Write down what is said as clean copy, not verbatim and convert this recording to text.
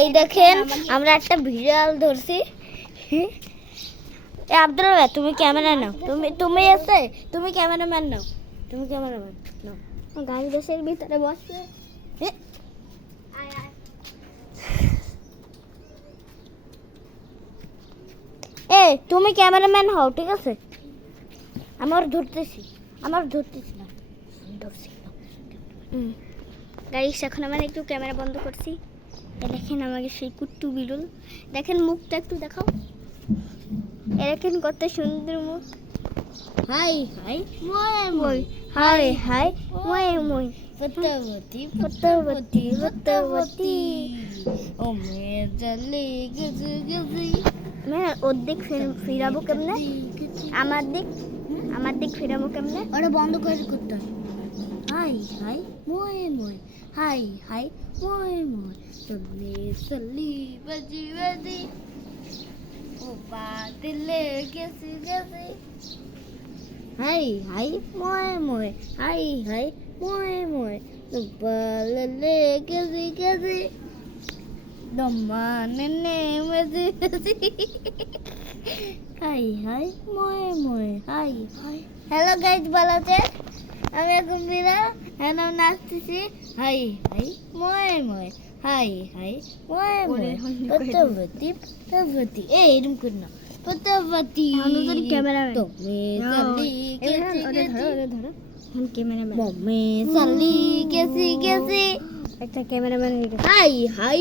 এই দেখেন আমরা একটা বিড়াল ধরছি। এ আব্দুল ভাই তুমি ক্যামেরা নাও, তুমি আছে, তুমি ক্যামেরাম্যান নাও, তুমি ক্যামেরাম্যান নাও। গাড়ি দেশের ভিতরে বসে এ তুমি ক্যামেরাম্যান হও, ঠিক আছে? আমার ধরতেছি না ধরছি। গাইস এখন আমরা একটু ক্যামেরা বন্ধ করছি। দেখেন আমাকে সেই কুট্টু বিড়াল, দেখেন মুখটা একটু দেখাও, দেখেন কত সুন্দর মুখ। হাই হাই মই মই, হাই হাই মই মই, পতবতী ও মেয়ে চলে গেছে গেছে। मैं ওদিক ফিরাবো কেমনে? আমার দিক ফিরাবো কেমনে? ওটা বন্ধ করে করতে হয়। হাই হাই মই মই, হাই হাই মই মই, চলে চলি বাজি বাজি, ও বাদলে গেছে গেছে। হাই হাই মই মই, হাই হাই মই মই, বাদলে গেছে গেছে, দমানে নেমেছে গেছে। হাই হাই মই মই, হাই হাই। হ্যালো গাইজ, ভালো আছেন? আমি এখন বিড়াল, এখন নাচতেছি। হাই হাই মই মই, হাই হাই মই মই, পতবতী এরকম করি না, পতবতী ক্যামেরাম্যান তুমি চলি গেছি ক্যামেরাম্যান মম্মি চলি গেছি গেছি। একটা ক্যামেরাম্যান হাই হাই।